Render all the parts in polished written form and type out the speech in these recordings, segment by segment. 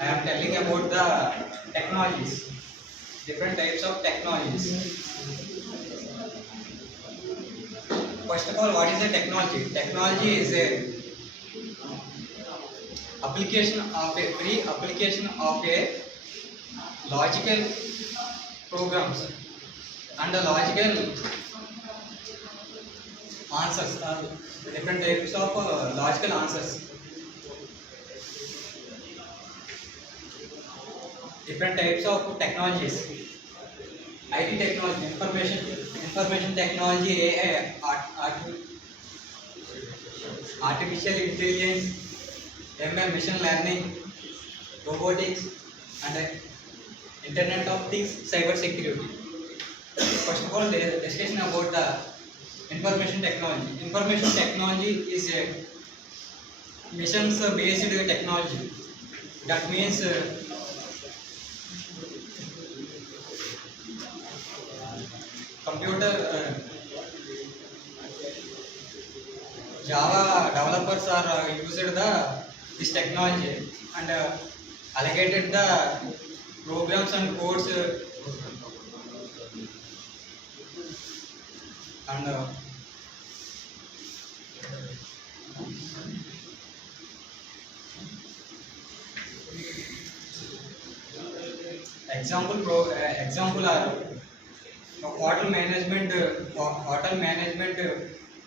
I am telling about the technologies, different types of technologies. First of all, what is a technology? Technology is a application of a free application of a logical programs and the logical answers. Different types of logical answers. Different types of technologies. IT technology, information technology, AI, artificial intelligence, ML, machine learning, robotics, and Internet of Things, cyber security. First of all, the discussion about the information technology. Information technology is a missions based technology. That means computer Java developers are used this technology and allocated the programs and codes and example are hotel management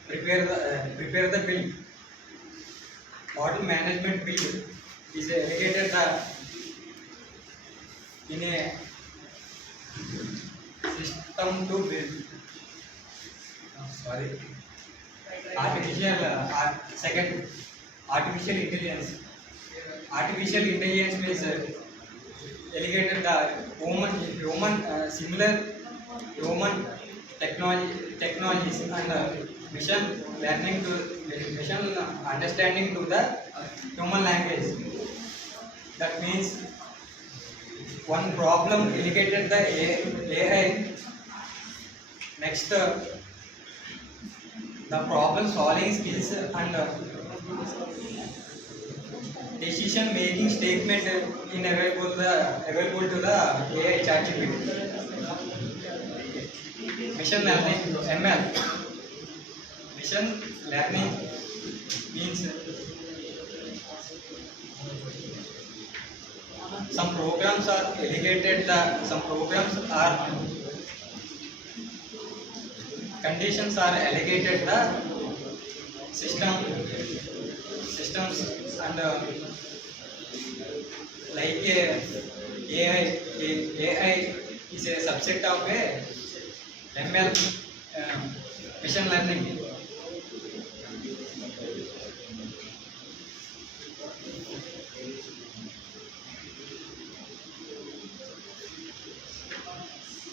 prepare the bill. Hotel management bill is allocated in a system to build. Sorry, second, artificial intelligence. Artificial intelligence means allocated the human similar human technologies and machine learning to machine understanding to the human language. That means one problem allocated the AI. Next, the problem solving skills and decision making statement in available to the AI ChatGPT. Machine learning ML. Machine learning means some programs are allocated some programs are conditions are allocated the systems and like AI is a subset of a ML machine learning.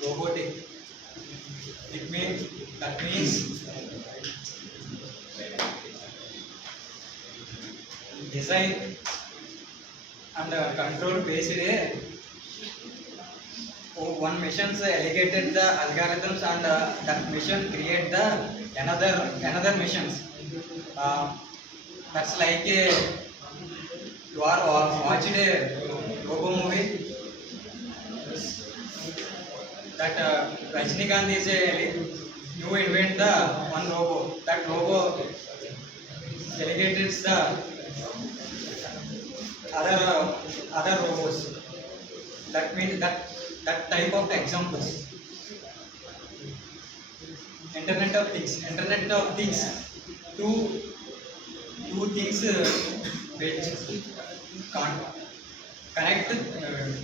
Robotic. That means design and control based one machine allocated the algorithms and that machine create the another machines. That's like you are watching a robo movie that Rajnikant is a new invent the one robo. That robo delegated the other robots. That means that type of examples. Internet of Things. Internet of Things. Two things which can't connect.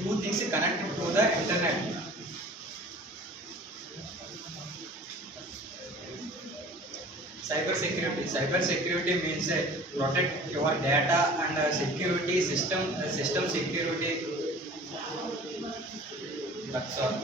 Two things connected to the internet. Cyber security. Cyber security means protect your data and security system security. That's all.